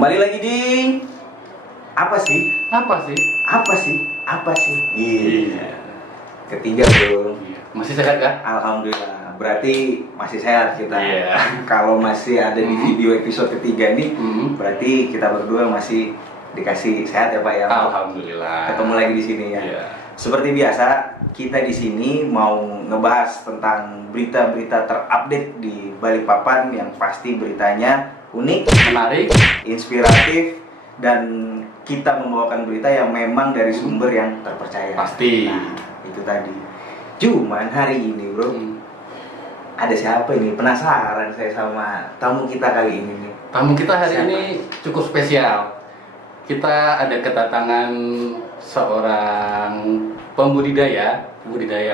Kembali lagi di apa sih? Apa sih? Apa sih? Apa sih? Iya. Ketiga bro. Masih sehat kan? Alhamdulillah. Berarti masih sehat kita. Iya. Kalau masih ada di video episode ketiga ini, berarti kita berdua masih dikasih sehat ya Pak ya. Alhamdulillah. Ketemu lagi di sini ya. Iya. Seperti biasa, kita di sini mau ngebahas tentang berita-berita terupdate di Balikpapan yang pasti beritanya unik, Menarik, inspiratif, dan kita membawakan berita yang memang dari sumber yang terpercaya. Pasti. Nah, itu tadi. Cuman hari ini bro, ada siapa ini? Penasaran saya sama tamu kita kali ini nih. tamu kita hari Siapa? ini cukup spesial. Kita ada kedatangan seorang pembudidaya.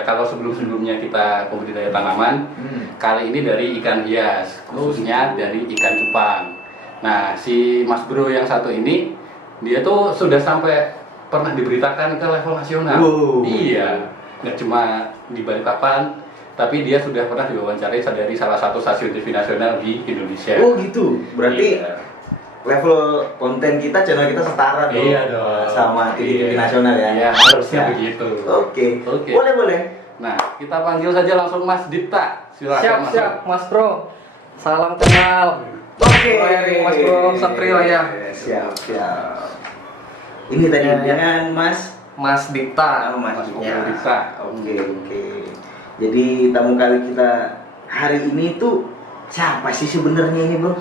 Kalau sebelum-sebelumnya kita pembudidaya tanaman, kali ini dari ikan hias, khususnya dari ikan cupang. Nah, si Mas Bro yang satu ini, dia tuh sudah sampai pernah diberitakan ke level nasional. Wow. Iya, nggak cuma di Balikpapan, tapi dia sudah pernah diwawancarai dari salah satu stasiun TV nasional di Indonesia. Oh gitu, berarti Iya. level konten kita, channel kita setara dong, Iya dong. sama TV Iya. nasional ya. Iya, harusnya Ya. begitu. Oke. Oke. Boleh. Nah, kita panggil saja langsung Mas Dipta. Silakan Mas. Siap, Mas Bro. Salam kenal. Oke. Mas Bro Satrio ya. Siap. Ini tadi Iya, iya. dengan Mas Mas Dipta. Mas Ya. Dipta. Dipta. Oke. Jadi tamu kali kita hari ini tuh siapa sih sebenarnya ini bro?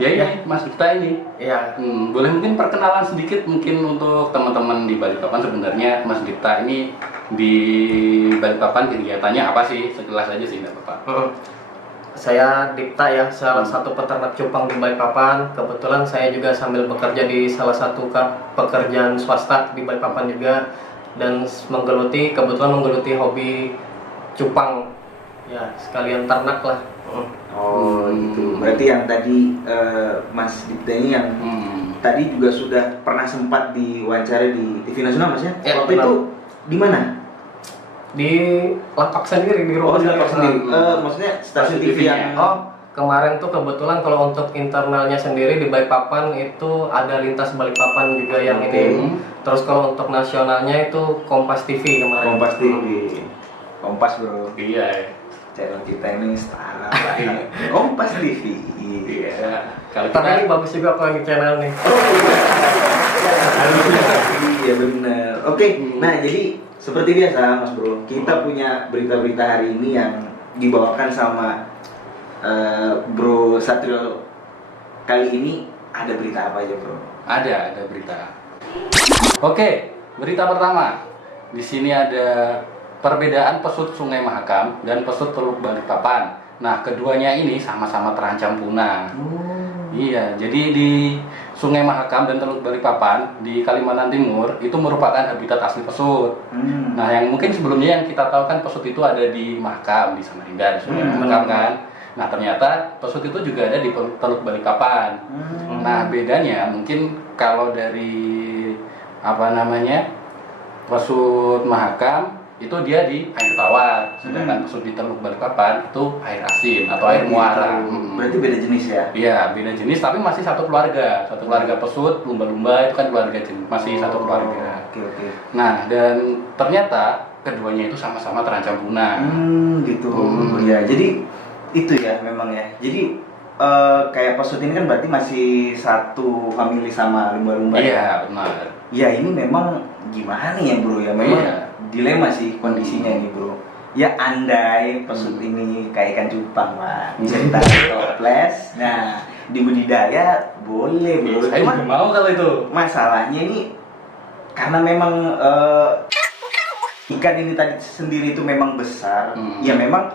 Ya ini Mas Dipta ini. Iya. Boleh mungkin perkenalan sedikit mungkin untuk teman-teman di Balikpapan. Sebenarnya Mas Dipta ini di Balikpapan kegiatannya apa sih? Sekilas aja sih, nggak apa-apa. Saya Dipta ya, salah satu peternak cupang di Balikpapan. Kebetulan saya juga sambil bekerja di salah satu pekerjaan swasta di Balikpapan juga, dan kebetulan menggeluti hobi cupang. Ya, sekalian ternak lah. Oh gitu. Berarti yang tadi Mas Dipta ini yang tadi juga sudah pernah sempat diwawancara di TV nasional Mas ya? Ya, Waktu benar. itu di mana? Di lapak sendiri, di Oh rumah di Lapak sendiri. sendiri. Maksudnya stasiun TV yang Oh, kemarin tuh kebetulan kalau untuk internalnya sendiri di Balikpapan itu ada lintas Balikpapan juga yang ini. Terus kalau untuk nasionalnya itu Kompas TV kemarin. Kompas TV. Kompas bro. Iya. Channel kita ini setara lah ya. Kompas TV. Iya. Kalau Tapi ini kita bagus juga kalau di channel nih. Iya benar. Oke. Nah jadi seperti biasa Mas Bro, kita punya berita-berita hari ini yang dibawakan sama Bro Satrio. Kali ini ada berita apa aja Bro? ada berita. Oke, berita pertama. Di sini ada perbedaan pesut Sungai Mahakam dan pesut Teluk Balikpapan. Nah, keduanya ini sama-sama terancam punah. Iya, jadi di Sungai Mahakam dan Teluk Balikpapan di Kalimantan Timur itu merupakan habitat asli pesut. Nah, yang mungkin sebelumnya yang kita tahu kan pesut itu ada di Mahakam, di Samarinda, di Sungai Mahakam kan. Nah, ternyata pesut itu juga ada di Teluk Balikpapan. Nah, bedanya mungkin kalau dari pesut Mahakam itu dia di air tawar, sedangkan pesut di Teluk Balikpapan itu air asin atau air muara. Berarti beda jenis ya? Iya, beda jenis tapi masih satu keluarga pesut, lumba-lumba itu kan keluarga jenis, masih satu keluarga. Oke. Nah, dan ternyata keduanya itu sama-sama terancam punah. Gitu. Ya, jadi itu ya memang ya. Jadi kayak pesut ini kan berarti masih satu famili sama lumba-lumba. Iya, benar. Ya ini memang gimana ya bro ya, memang Iya. dilema sih kondisinya ini bro. Ya andai pesut ini kayak ikan cupang lah, bisa ditaruh toples. Nah di budidaya boleh bro. Saya juga mau kalau itu. Masalahnya ini karena memang ikan ini tadi sendiri itu memang besar, ya memang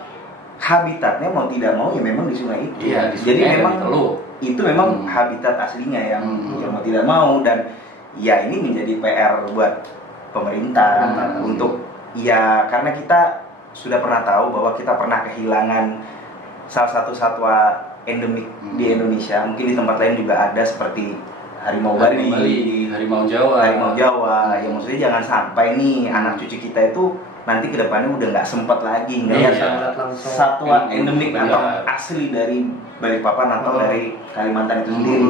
habitatnya mau tidak mau ya memang di sungai itu. Iya, di Jadi sungai memang dan di teluk. itu memang habitat aslinya yang mau tidak mau, dan ya ini menjadi PR buat pemerintah untuk ya karena kita sudah pernah tahu bahwa kita pernah kehilangan salah satu satwa endemik di Indonesia. Mungkin di tempat lain juga ada seperti harimau Bali, Harimau Jawa. Ya maksudnya jangan sampai nih anak cucu kita itu nanti kedepannya udah nggak sempat lagi Iya. ngelihat Lihat langsung. satwa endemik Benar. atau asli dari Balikpapan atau dari Kalimantan itu sendiri.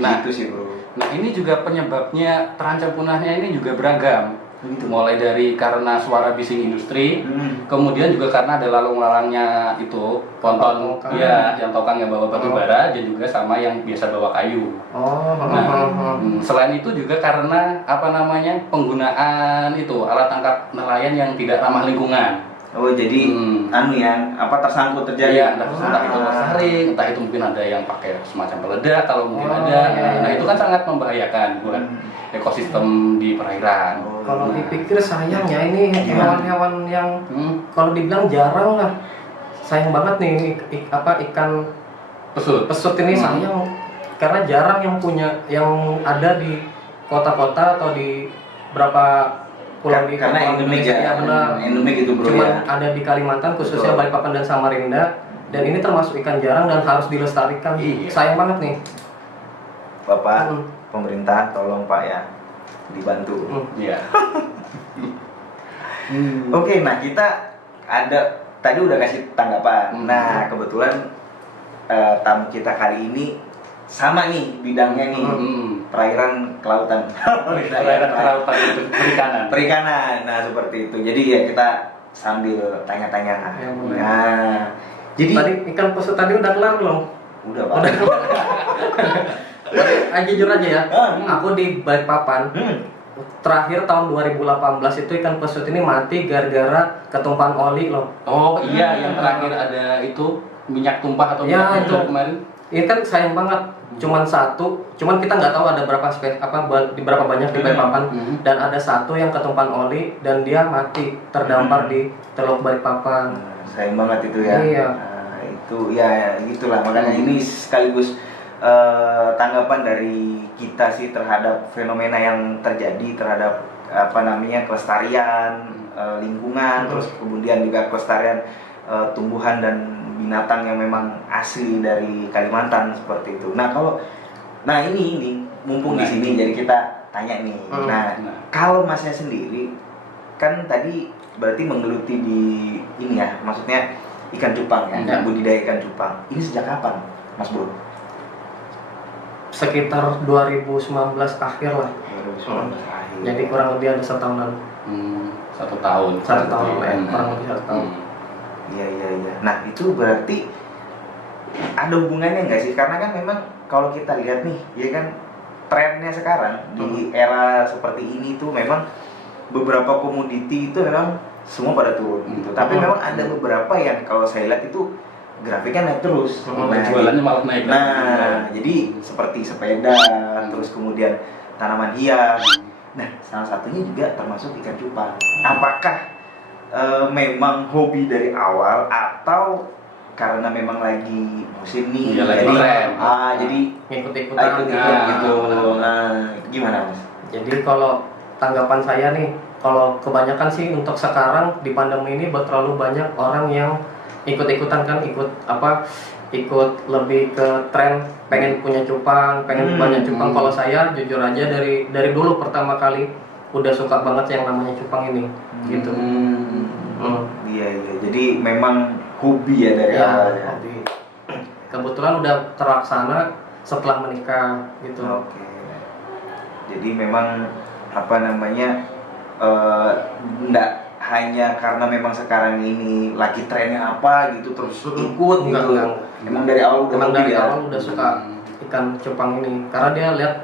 Nah. Itu sih bro. Nah ini juga penyebabnya terancam punahnya ini juga beragam. Begitu. Mulai dari karena suara bising industri, kemudian juga karena ada lalu lalangnya itu ponton Tokang. ya yang tokang yang bawa batu bara dan juga sama yang biasa bawa kayu. Oh, Nah, selain itu juga karena apa namanya penggunaan itu alat tangkap nelayan yang tidak ramah lingkungan. Oh jadi anu yang apa tersangkut terjadi? Iya, entah itu saring, entah itu mungkin ada yang pakai semacam peledak kalau mungkin Oh, ada. iya. Nah itu kan sangat membahayakan buat ekosistem di perairan. Oh, kalau Nah. dipikir sayang ya ini Gimana? hewan-hewan yang Hmm, kalau dibilang jarang lah. Sayang banget nih ikan pesut. pesut ini sayang karena jarang yang punya yang ada di kota-kota atau di berapa pulau di karena kepulauan endemik Indonesia. ya, Ya, benar. endemik itu bro Cuma ya. ada di Kalimantan khususnya Betul. Balikpapan dan Samarinda dan ini termasuk ikan jarang dan harus dilestarikan. Iya. Sayang banget nih. Bapak Hmm. pemerintah tolong Pak ya dibantu. Iya. Oke, nah kita ada tadi udah kasih tanggapan. Hmm. Nah kebetulan tamu kita kali ini sama nih bidangnya nih perairan kelautan. Perairan kelautan itu perikanan. Perikanan. Nah seperti itu. Jadi ya kita sambil tanya-tanya. Ya, boleh. Nah jadi Tadi ikan pesut tadi udah kelar belum? udah Pak. Jujur aja ya. Hmm. Aku di Balikpapan terakhir tahun 2018 itu ikan pesut ini mati gara-gara ketumpahan oli loh. Oh iya, yang terakhir ada itu minyak tumpah atau Ya, minyak itu. kemarin. Ini kan sayang banget, cuman satu, cuman kita nggak tahu ada berapa di berapa banyak di Balikpapan dan ada satu yang ketumpahan oli dan dia mati terdampar di Teluk Balikpapan. Sayang banget itu ya. Iya. Nah, itu ya gitulah makanya ini sekaligus tanggapan dari kita sih terhadap fenomena yang terjadi terhadap apa namanya kelestarian lingkungan, terus kemudian juga kelestarian tumbuhan dan binatang yang memang asli dari Kalimantan seperti itu. Nah ini mumpung di sini jadi kita tanya nih. Nah kalau masnya sendiri kan tadi berarti menggeluti di ini ya, maksudnya ikan cupang ya, budidaya ikan cupang. Ini sejak kapan, Mas Bro? Sekitar 2019 akhir lah. 2019 akhir. Jadi kurang lebih ada setahunan. 1 tahun. 1 tahun lah ya, kurang lebih 1 tahun. Iya. Nah itu berarti ada hubungannya nggak sih? Karena kan memang kalau kita lihat nih, ya kan trennya sekarang di era seperti ini tuh memang beberapa komoditi itu memang semua pada turun gitu. Tapi memang ada beberapa yang kalau saya lihat itu grafiknya naik terus. Jualannya malah naik. Nah, jadi seperti sepeda, terus kemudian tanaman hias. Nah, salah satunya juga termasuk ikan cupang. Apakah memang hobi dari awal atau karena memang lagi musim nih? Iya, lagi jadi tren. jadi Ngikut-ikutan ikut gitu. benar. Nah, gimana Mas? Jadi kalau tanggapan saya nih, kalau kebanyakan sih untuk sekarang di pandemi ini terlalu banyak orang yang ikut-ikutan kan, ikut lebih ke tren pengen punya cupang, pengen banyak cupang. Kalau saya jujur aja dari dulu pertama kali udah suka banget yang namanya cupang ini, gitu. Iya. Jadi memang hobi ya dari awal ya. hobi. Kebetulan udah terlaksana setelah menikah gitu. Oke. Jadi memang apa namanya enggak hanya karena memang sekarang ini lagi trennya apa gitu terus ikut Enggak, gitu. enggak. Emang dari awal udah Emang hobi dari ya? awal udah suka ikan cupang ini karena dia lihat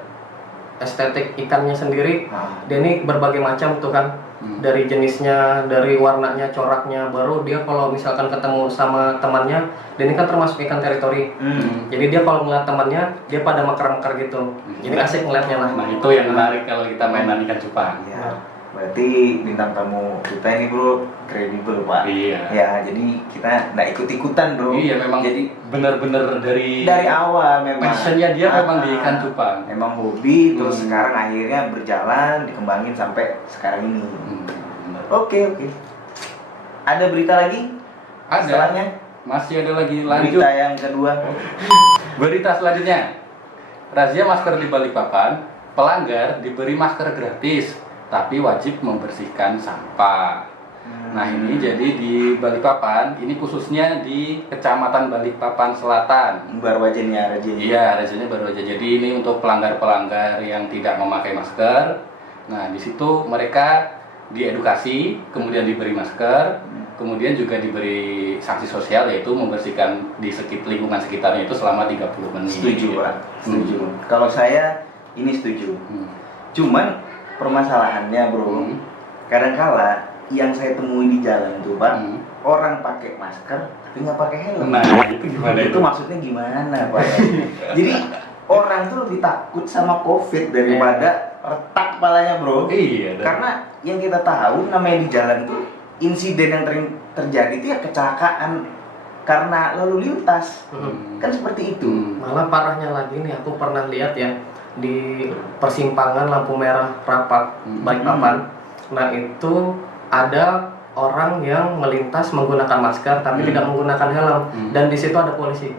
estetik ikannya sendiri. Nah, Dia ini berbagai macam tuh kan, dari jenisnya, dari warnanya, coraknya. Baru dia kalau misalkan ketemu sama temannya, dia ini kan termasuk ikan teritori. Jadi dia kalau ngeliat temannya, dia pada mekar-mekar gitu. Jadi asik ngeliatnya lah. Nah itu yang menarik kalau kita mainan ikan cupang. ya. Berarti bintang tamu kita ini bro kredibel Pak. Iya. Ya, jadi kita nggak ikut-ikutan bro. Iya memang. Jadi benar-benar dari awal memang passionnya dia memang di ikan cupang. Memang hobi, terus sekarang akhirnya berjalan, dikembangin sampai sekarang ini. Benar. Oke. Ada berita lagi? Ada. Setelahnya? Masih ada lagi lanjut. Berita yang kedua. Berita selanjutnya. Razia masker di Balikpapan, pelanggar diberi masker gratis, tapi wajib membersihkan sampah. Nah ini jadi di Balikpapan, ini khususnya di Kecamatan Balikpapan Selatan. Baru aja nih ya Rajin. Iya, rasanya baru aja. Jadi ini untuk pelanggar-pelanggar yang tidak memakai masker. Nah di situ mereka diedukasi, kemudian diberi masker, kemudian juga diberi sanksi sosial yaitu membersihkan di lingkungan sekitarnya itu selama 30 menit. Setuju Pak, setuju. Kalau saya ini setuju. Cuman permasalahannya bro, kadangkala yang saya temui di jalan tuh Pak, orang pakai masker tapi nggak pakai helm. Nah itu gimana itu maksudnya gimana Pak? Jadi orang tuh lebih takut sama COVID daripada retak kepalanya bro. Iya. Karena yang kita tahu namanya di jalan tuh insiden yang terjadi itu ya kecelakaan karena lalu lintas. Kan seperti itu. Malah parahnya lagi nih, aku pernah lihat ya di persimpangan lampu merah Rapak Balikpapan. Nah itu ada orang yang melintas menggunakan masker tapi tidak menggunakan helm, dan di situ ada polisi.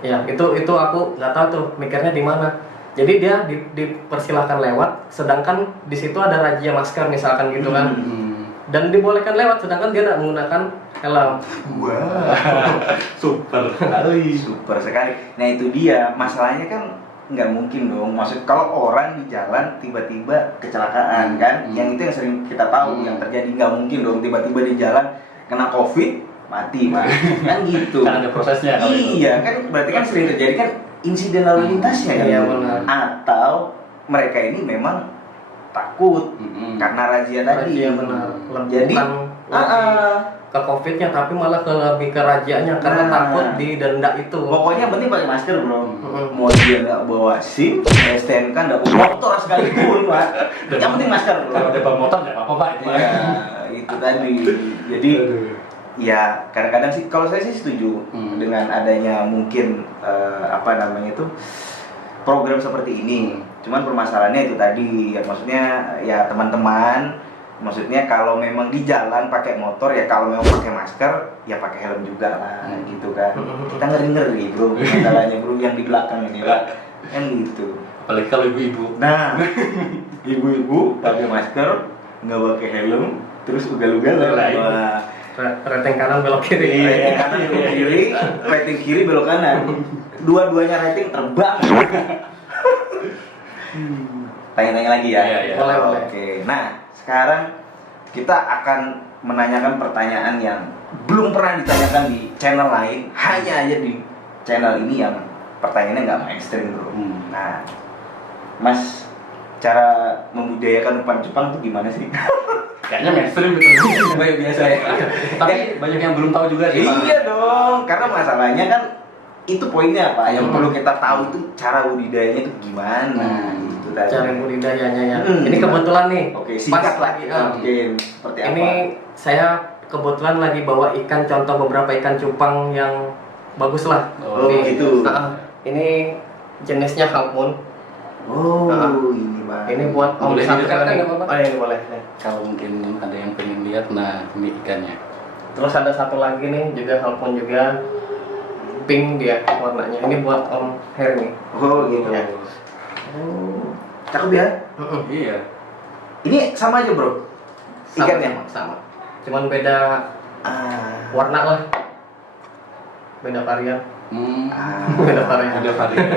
Ya itu aku nggak tahu tuh mikirnya di mana. Jadi dia dipersilahkan lewat, sedangkan di situ ada razia masker misalkan gitu kan. Dan dibolehkan lewat, sedangkan dia tidak menggunakan helm. Wow, super sekali. Nah itu dia masalahnya kan nggak mungkin dong. Maksud kalau orang di jalan tiba-tiba kecelakaan kan, yang itu yang sering kita tahu yang terjadi. Nggak mungkin dong tiba-tiba di jalan kena COVID mati Pak. Kan gitu. Kan ada prosesnya. Iya kan berarti kan sering terjadi kan insiden lalu lintasnya kan. Iya benar. Atau mereka ini memang takut karena razia tadi. Razia benar. Jadi ke COVID-nya tapi malah lebih ke rajianya karena takut didenda itu. Pokoknya penting pakai masker bro. Mau dia nggak bawa SIM, STNK nggak bawa motor sekalipun Pak. Yang penting masker bro. Kalau ada bawa motor nggak apa-apa Pak. Iya, itu tadi. Jadi ya kadang-kadang sih kalau saya sih setuju dengan adanya mungkin apa namanya itu program seperti ini. Cuman permasalahannya itu tadi ya, maksudnya ya teman-teman, maksudnya kalau memang di jalan pakai motor ya, kalau memang pakai masker ya pakai helm juga lah gitu kan. Kita ngeri bro masalahnya bro yang di belakang ini Pak, kan gitu. Apalagi kalau ibu-ibu. Nah ibu-ibu pakai masker nggak pakai helm terus ugal-ugalan. Wah, rating kanan belok kiri. rating kanan belok kiri, rating kiri belok kanan. Dua-duanya rating terbang. Tanya-tanya lagi ya. Iya. Boleh. Oke. Nah, sekarang kita akan menanyakan pertanyaan yang belum pernah ditanyakan di channel lain, hanya aja di channel ini yang pertanyaannya nggak mainstream bro. Nah, Mas, cara membudayakan umpan Jepang itu gimana sih? Kayaknya mainstream gitu. Kayak biasa ya. Tapi banyak yang belum tahu juga sih. Iya dong, karena masalahnya kan itu poinnya apa? Yang perlu kita tahu itu cara budidayanya itu gimana gitu tadi. Cara budidayanya ya. Ini kebetulan nih. Oke, singkat pas lagi mungkin seperti apa? ini saya kebetulan lagi bawa ikan, contoh beberapa ikan cupang yang bagus lah. Oh, gitu. Ini jenisnya half moon. Oh, ini Bang. Ini buat om Boleh satu didekatkan nih. nggak apa-apa? Oh, ini boleh. Nih. Kalau mungkin ada yang pengen lihat, nah ini ikannya. Terus ada satu lagi nih, juga half moon juga. Pink dia warnanya. Ini buat om Hermi. Oh, gitu. Ya. Oh, cakep ya? Iya. Ini sama aja bro, ikannya? Sama. Cuman beda warna lah. Beda varian. Beda varian. Ada varian.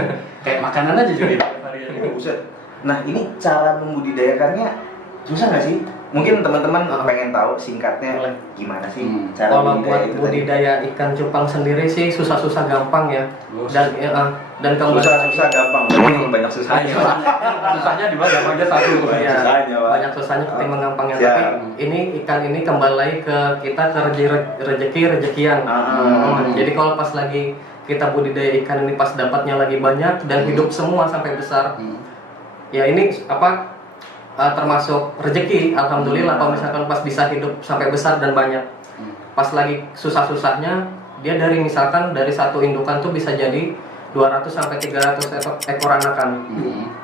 Kayak makanan aja juga ada varian. Buset. Nah ini cara membudidayakannya susah nggak sih? Mungkin teman-teman pengen tahu singkatnya Boleh. gimana sih cara Kalau budidaya buat itu tadi? budidaya ikan cupang sendiri sih susah-susah gampang ya. Dan kalau Susah-susah gampang, tapi banyak susahnya. Susahnya di mana? Gampangnya satu. Banyak Iya, susahnya, Pak. banyak susahnya ketimbang gampangnya. Ya. Tapi ini ikan ini kembali lagi ke kita ke rezekian. Jadi kalau pas lagi kita budidaya ikan ini pas dapatnya lagi banyak dan hidup semua sampai besar, ya ini apa termasuk rezeki. Alhamdulillah kalau misalkan pas bisa hidup sampai besar dan banyak. Pas lagi susah-susahnya dia misalkan dari satu indukan tuh bisa jadi 200 sampai 300 ekor anakan.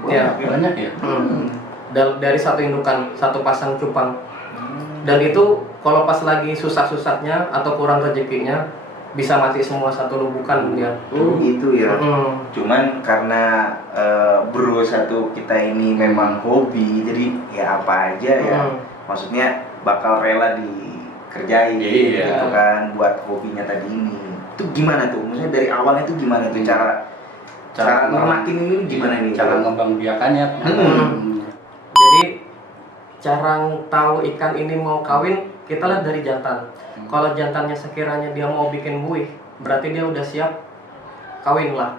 Ya, Banyak ya. dari satu indukan, satu pasang cupang. Dan itu kalau pas lagi susah-susahnya atau kurang rezekinya bisa mati semua satu lubukan dia. Oh gitu ya. Cuman karena bro satu kita ini memang hobi, jadi ya apa aja ya. Maksudnya bakal rela kerjain Iya. gitu kan, buat hobinya tadi ini. Itu gimana tuh? Maksudnya dari awalnya tuh gimana tuh cara ngermakin ini gimana nih? Cara ngembangbiakannya. Jadi cara tahu ikan ini mau kawin kita lihat dari jantan. Kalau jantannya sekiranya dia mau bikin buih, berarti dia udah siap kawin lah.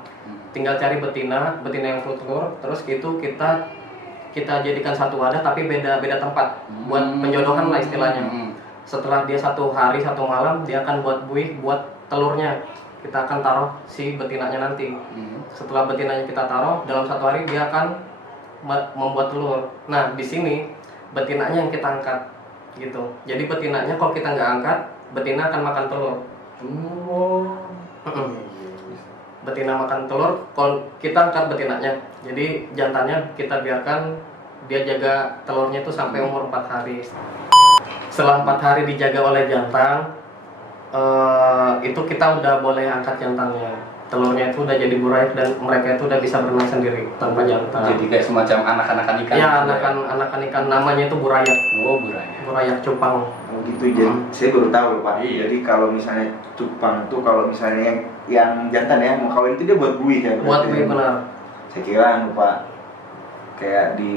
Tinggal cari betina yang telur, terus gitu kita jadikan satu wadah tapi beda tempat buat penjodohan lah istilahnya. Setelah dia 1 hari 1 malam dia akan buat buih, buat telurnya kita akan taruh si betinanya nanti. Setelah betinanya kita taruh dalam 1 hari dia akan membuat telur. Nah di sini betinanya yang kita angkat gitu. Jadi betinanya kalau kita nggak angkat, betina akan makan telur. Betina makan telur, kalau kita angkat betinanya. Jadi jantannya kita biarkan dia jaga telurnya itu sampai umur 4 hari. Setelah 4 hari dijaga oleh jantan, itu kita udah boleh angkat jantannya. Telurnya itu udah jadi burayak dan mereka itu udah bisa berenang sendiri tanpa jantan. Jadi kayak semacam anak-anakan ikan. Ya, anakan ikan, namanya itu burayak. Oh, burayak. Burayak cupang. Oh gitu, jadi saya baru tahu loh Pak. Iya. Jadi kalau misalnya cupang tuh kalau misalnya yang jantan ya mau kawin itu dia buat buih kan? Buat buih, benar. Saya kira Pak kayak di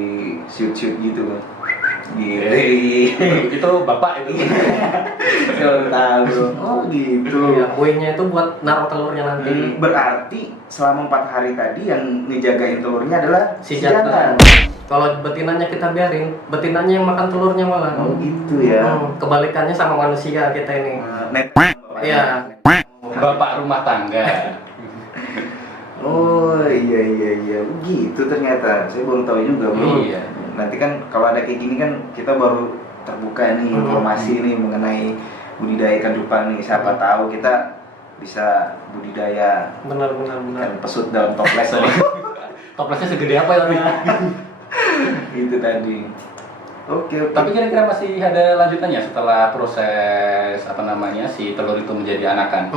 shoot gitu. Itu bapak itu. Saya baru tahu. Oh gitu. Ya, buihnya itu buat naruh telurnya nanti. Berarti selama 4 hari tadi yang ngejagain telurnya adalah Si jantan. Kalau betinanya kita biarin, betinanya yang makan telurnya malah. Oh gitu ya. Kebalikannya sama manusia kita ini. Net. Iya. Bapak rumah tangga. Oh iya. Gitu ternyata. Saya baru tahu juga, Bro. Iya. Nanti kan kalau ada kayak gini kan kita baru terbuka nih informasi nih mengenai budidaya ikan cupang nih. Siapa tahu kita bisa budidaya Benar. ikan pesut dalam toples. Toplesnya segede apa ya? Itu tadi. Oke. Tapi kira-kira masih ada lanjutannya setelah proses si telur itu menjadi anakan?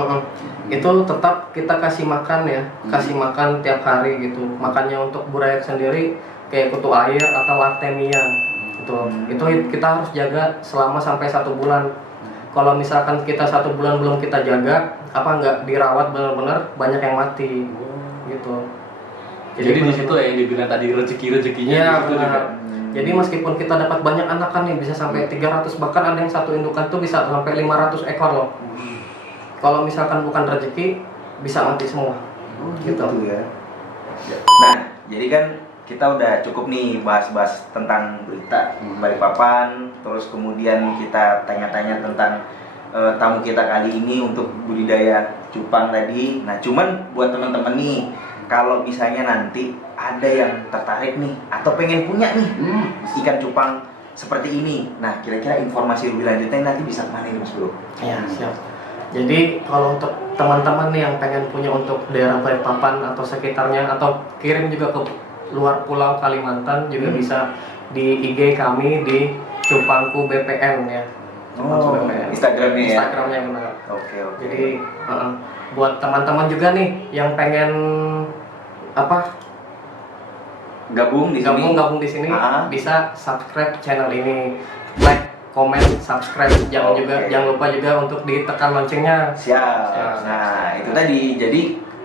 Itu tetap kita kasih makan ya, kasih makan tiap hari gitu. Makannya untuk burayak sendiri kayak kutu air atau artemia gitu. Itu kita harus jaga selama sampai 1 bulan. Kalau misalkan kita 1 bulan belum kita jaga, nggak dirawat benar-benar, banyak yang mati gitu. Jadi di situ ya yang dibilang tadi rezeki-rezekinya Ya, di situ juga. benar. Jadi meskipun kita dapat banyak anakan nih, bisa sampai 300, bahkan ada yang satu indukan tuh bisa sampai 500 ekor loh. Kalau misalkan bukan rezeki, bisa mati semua. Oh gitu ya. Nah, jadi kan kita udah cukup nih bahas-bahas tentang berita Balikpapan, terus kemudian kita tanya-tanya tentang tamu kita kali ini untuk budidaya cupang tadi. Nah, cuman buat teman-teman nih, kalau misalnya nanti ada yang tertarik nih atau pengen punya nih ikan cupang seperti ini, nah kira-kira informasi lebih lanjutnya nanti bisa kemana nih Mas Bro? Ya, siap. Jadi kalau untuk teman-teman nih yang pengen punya untuk daerah Balikpapan atau sekitarnya, atau kirim juga ke luar pulau Kalimantan juga bisa di IG kami di Cupangku BPN ya. Cupangku BPN. Instagramnya ya? Instagramnya benar. Oke. Jadi buat teman-teman juga nih yang pengen gabung di sini, bisa subscribe channel ini, like, komen, subscribe, jangan lupa juga untuk ditekan loncengnya. Siap. Nah itu tadi, jadi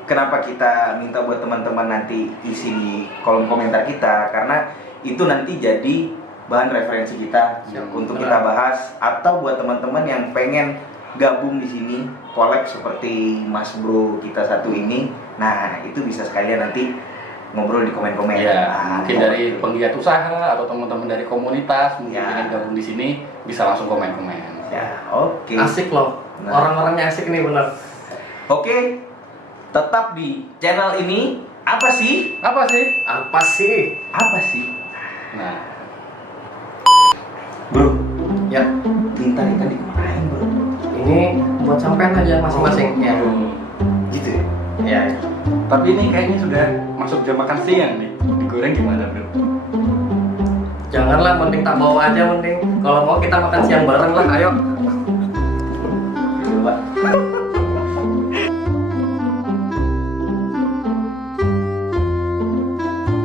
kenapa kita minta buat teman-teman nanti isi di kolom komentar kita, karena itu nanti jadi bahan referensi kita untuk kita bahas, atau buat teman-teman yang pengen gabung di sini collab seperti Mas Bro kita satu ini. Nah itu bisa sekalian nanti ngobrol di komen-komen. Ya, mungkin dari penggiat usaha atau teman-teman dari komunitas mungkin ingin gabung di sini, bisa langsung komen-komen. Ya, oke. Asik loh. Nah. Orang-orangnya asik nih bener. Oke. Tetap di channel ini. Apa sih? Apa sih? Nah, Bro, Ya, bintang tadi kemarin Bro. ini buat sampean aja masing-masing ya. Gitu ya? Ya. tapi ini kayaknya sudah masuk jam makan siang nih. Digoreng gimana, Bro? Janganlah, mending tak bawa aja mending. Kalau mau kita makan siang bareng lah, ayo. Coba.